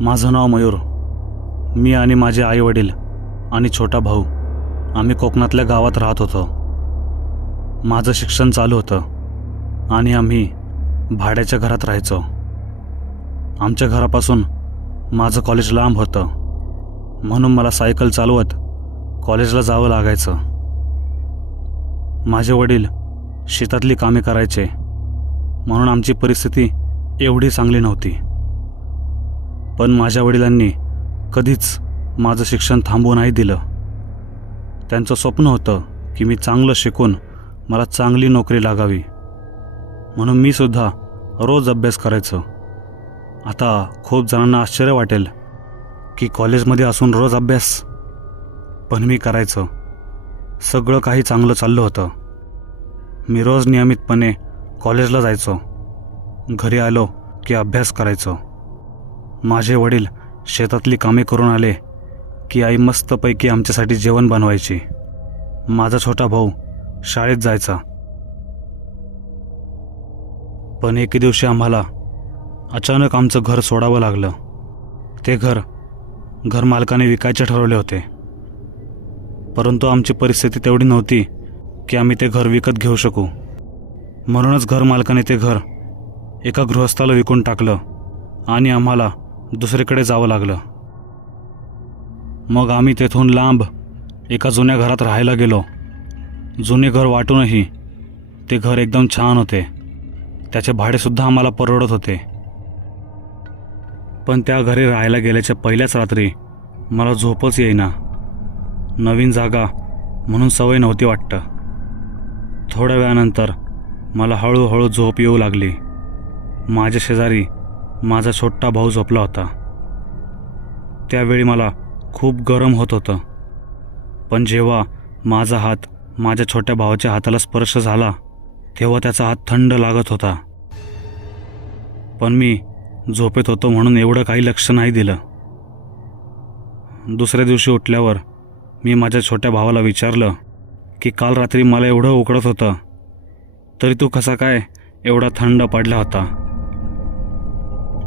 माझं नाव मयूर. मी आणि माझे आईवडील आणि छोटा भाऊ आम्ही कोकणातल्या गावात राहत होतो. माझं शिक्षण चालू होतं आणि आम्ही भाड्याच्या घरात राहायचो. आमच्या घरापासून माझं कॉलेज लांब होतं. म्हणून मला सायकल चालवत कॉलेजला जावं लागायचं. माझे वडील शेतातली कामे करायचे. म्हणून आमची परिस्थिती एवढी चांगली नव्हती. पण माझ्या वडिलांनी कधीच माझं शिक्षण थांबवू नाही दिलं. त्यांचं स्वप्न होतं की मी चांगलं शिकून मला चांगली नोकरी लागावी. म्हणून मी सुद्धा रोज अभ्यास करायचो. आता खूप जणांना आश्चर्य वाटेल की कॉलेजमध्ये असून रोज अभ्यास पण मी करायचं. सगळं काही चांगलं चाललं होतं. मी रोज नियमितपणे कॉलेजला जायचो. घरी आलो की अभ्यास करायचो. माझे वडील शेतातली कामे करून आले की आई मस्तपैकी आमच्यासाठी जेवण बनवायची. माझा छोटा भाऊ शाळेत जायचा. पण एके दिवशी आम्हाला अचानक आमचं घर सोडावं लागलं. ते घर घर मालकाने विकायचे ठरवले होते. परंतु आमची परिस्थिती तेवढी नव्हती की आम्ही ते घर विकत घेऊ शकू. म्हणूनच घर मालकाने ते घर एका गृहस्थाला विकून टाकलं आणि आम्हाला दुसरीकडे जावं लागलं. मग आम्ही तेथून लांब एका जुन्या घरात राहायला गेलो. जुने घर वाटूनही ते घर एकदम छान होते. त्याचे भाडेसुद्धा आम्हाला परवडत होते. पण त्या घरी राहायला गेल्याच्या पहिल्याच रात्री मला झोपच येईना. नवीन जागा म्हणून सवय नव्हती वाटतं. थोड्या वेळानंतर मला हळूहळू झोप येऊ लागली. माझ्या शेजारी माझा छोटा भाऊ झोपला होता. त्यावेळी मला खूप गरम होत होतं. पण जेव्हा माझा हात माझ्या छोट्या भावाच्या हाताला स्पर्श झाला तेव्हा त्याचा हात थंड लागत होता. पण मी झोपेत होतो म्हणून एवढं काही लक्ष नाही दिलं. दुसऱ्या दिवशी उठल्यावर मी माझ्या छोट्या भावाला विचारलं की काल रात्री मला एवढं उकडत होतं तरी तू कसा काय एवढा थंड पडला होता?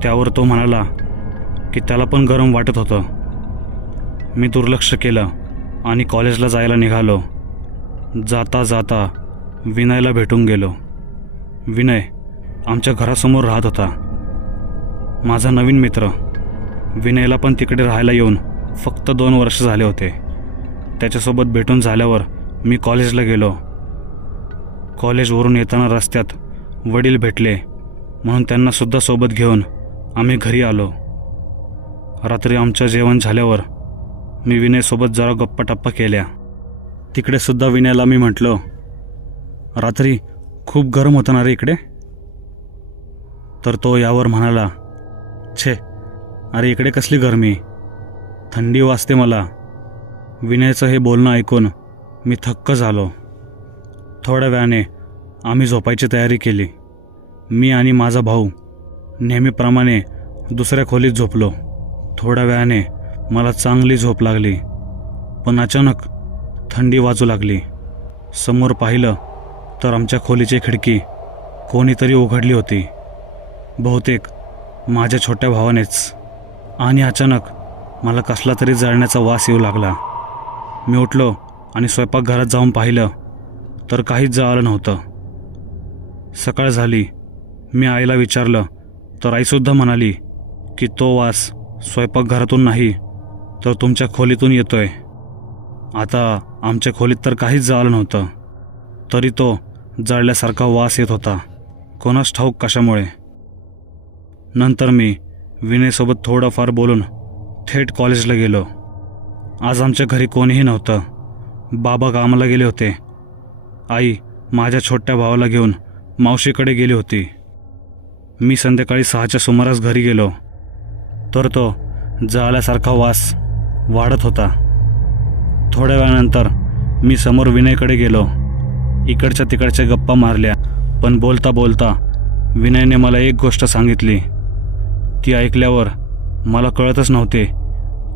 त्यावर तो म्हणाला की त्याला पण गरम वाटत होतं. मी दुर्लक्ष केलं आणि कॉलेजला जायला निघालो. जाता जाता विनयला भेटून गेलो. विनय आमच्या घरासमोर राहत होता. माझा नवीन मित्र. विनयला पण तिकडे राहायला येऊन फक्त दोन वर्ष झाले होते. त्याच्यासोबत भेटून झाल्यावर मी कॉलेजला गेलो. कॉलेजवरून येताना रस्त्यात वडील भेटले म्हणून त्यांनासुद्धा सोबत घेऊन आम्ही घरी आलो. रात्री आमचं जेवण झाल्यावर मी विनयसोबत जरा गप्पा टप्पा केल्या तिकडेसुद्धा विनयला मी म्हटलं रात्री खूप गरम होतं ना रे इकडे? तर तो यावर म्हणाला छे अरे इकडे कसली गरमी? थंडी वाजते मला. विनयचं हे बोलणं ऐकून मी थक्क झालो. थोड्या वेळाने आम्ही झोपायची तयारी केली. मी आणि माझा भाऊ नेहमीप्रमाणे दुसऱ्या खोलीत झोपलो. थोड्या वेळाने मला चांगली झोप लागली. पण अचानक थंडी वाजू लागली. समोर पाहिलं तर आमच्या खोलीची खिडकी कोणीतरी उघडली होती. बहुतेक माझ्या छोट्या भावानेच. आणि अचानक मला कसला तरी जळण्याचा वास येऊ लागला. मी उठलो आणि स्वयंपाकघरात जाऊन पाहिलं तर काहीच जळालं नव्हतं. सकाळ झाली. मी आईला विचारलं तर आईसुद्धा म्हणाली की तो वास स्वयंपाकघरातून नाही तर तुमच्या खोलीतून येतोय. आता आमच्या खोलीत तर काहीच जळालं नव्हतं. तरी तो जळल्यासारखा वास येत होता. कोणास ठाऊक कशामुळे? नंतर मी विनयसोबत थोडंफार बोलून थेट कॉलेजला गेलो. आज आमच्या घरी कोणीही नव्हतं. बाबा कामाला गेले होते. आई माझ्या छोट्या भावाला घेऊन मावशीकडे गेली होती. मी संध्याकाळी सहाच्या सुमारास घरी गेलो. तर तो जाळल्यासारखा वास वाढत होता. थोड्या वेळानंतर मी समोर विनयकडे गेलो. इकडच्या तिकडच्या गप्पा मारल्या पण बोलता बोलता विनयने मला एक गोष्ट सांगितली. ती ऐकल्यावर मला कळतच नव्हते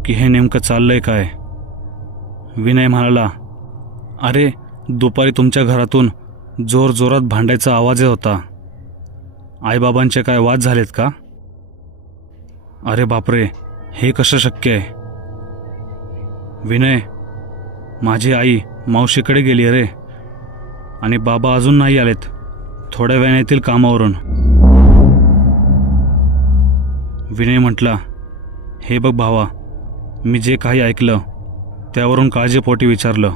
की हे नेमकं चाललंय काय. विनय म्हणाला अरे दुपारी तुमच्या घरातून जोर जोरात भांडायचा आवाज होता. आईबाबांचे काय वाद झालेत का? अरे बापरे हे कसं शक्य आहे? विनय माझी आई मावशीकडे गेली रे. आणि बाबा अजून नाही आलेत. थोड्या वेळाने येतील कामावरून. विनय म्हटला हे बघ भावा मी जे काही ऐकलं त्यावरून काळजीपोटी विचारलं.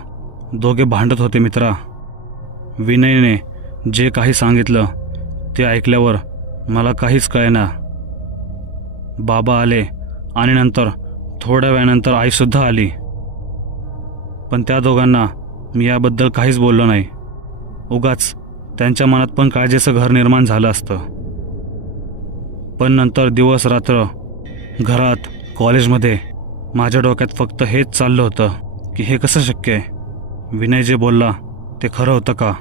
दोघे भांडत होते मित्रा. विनयने जे काही सांगितलं ते ऐकल्यावर मला काहीच कळेना. बाबा आले आणि नंतर थोड्या वेळानंतर आईसुद्धा आली. पण त्या दोघांना मी याबद्दल काहीच बोललो नाही. उगाच त्यांच्या मनात पण काळजीचं घर निर्माण झालं असतं. पण नंतर दिवस रात्र घरात कॉलेजमध्ये माझ्या डोक्यात फक्त हेच चाललं होतं की हे कसं शक्य आहे? विनय जे बोलला ते खरं होतं का?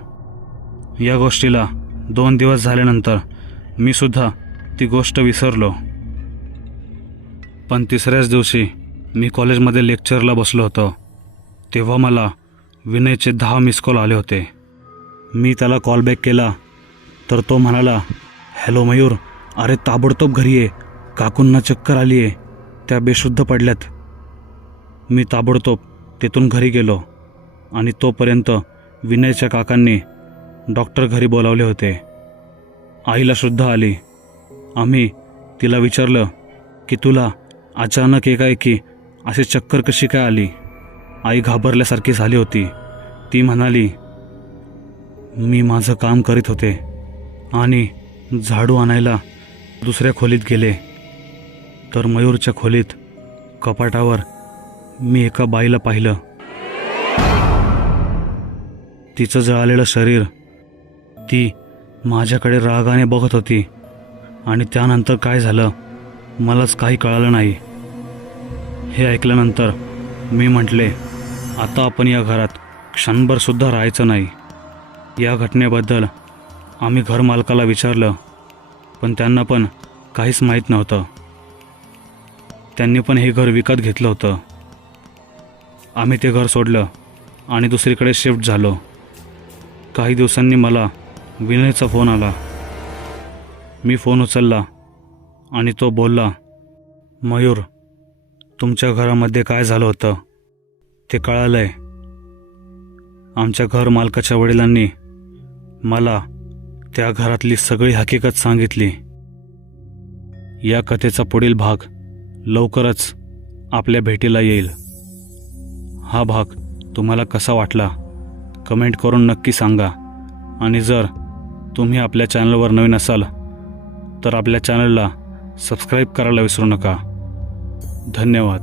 या गोष्टीला दोन दिवस झाल्यानंतर मी सुद्धा ती गोष्ट विसरलो. पण तिसऱ्याच दिवशी मी कॉलेजमध्ये लेक्चरला बसलो होतो. तेव्हा मला विनयचे दहा मिस कॉल आले होते. मी त्याला कॉल बॅक केला तर तो म्हणाला हॅलो मयूर अरे ताबडतोब घरी ये काकूंना चक्कर आली आहे त्या बेशुद्ध पडल्यात. मी ताबडतोब तिथून घरी गेलो आणि तोपर्यंत विनयच्या काकांनी डॉक्टर घरी बोलावले होते. आईला सुद्धा आली. आम्ही तिला विचारलं की तुला अचानक एकाएकी अशी चक्कर कशी काय आली? आई घाबरल्यासारखी झाली होती. ती म्हणाली मी माझं काम करीत होते आणि झाडू आणायला दुसऱ्या खोलीत गेले. तर मयूरच्या खोलीत कपाटावर मी एका बाईला पाहिलं. तिचं जळालेलं शरीर ती माझ्याकडे रागाने बघत होती. आणि त्यानंतर काय झालं मलाच काही कळालं नाही. हे ऐकल्यानंतर मी म्हटले आता आपण या घरात क्षणभरसुद्धा राहायचं नाही. या घटनेबद्दल आम्ही घरमालकाला विचारलं पण त्यांना पण काहीच माहीत नव्हतं. त्यांनी पण हे घर विकत घेतलं होतं. आम्ही ते घर सोडलं आणि दुसरीकडे शिफ्ट झालो. काही दिवसांनी मला विनयचा फोन आला. मी फोन उचलला आणि तो बोलला मयूर तुमच्या घरामध्ये काय झालं होतं? ते कळालंय. आमच्या घर मालकाच्या वडिलांनी मला त्या घरातली सगळी हकीकत सांगितली. या कथेचा पुढील भाग लवकरच आपल्या भेटीला येईल. हा भाग तुम्हाला कसा वाटला कमेंट करून नक्की सांगा. आणि जर तुम्ही आपल्या चॅनलवर नवीन असाल तर आपल्या चॅनलला सबस्क्राईब करायला विसरू नका. धन्यवाद.